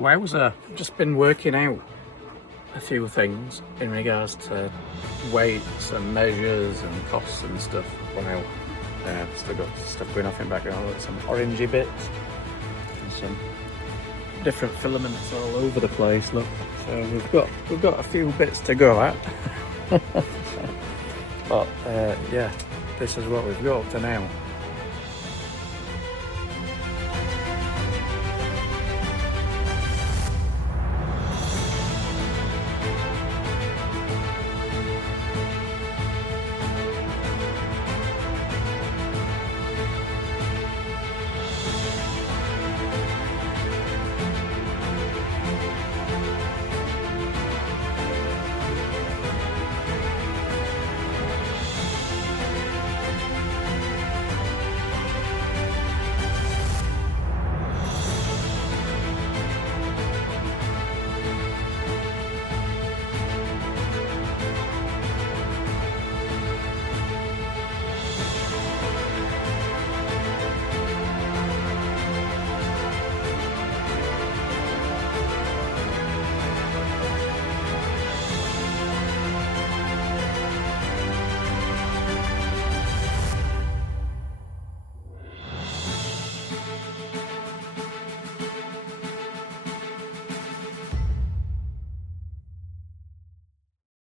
Wowza, just been working out a few things in regards to weights and measures and costs and stuff. Wow, still got stuff going off in the background, like some orangey bits and some different filaments all over the place. Look, so we've got a few bits to go at, but yeah, this is what we've got up to now.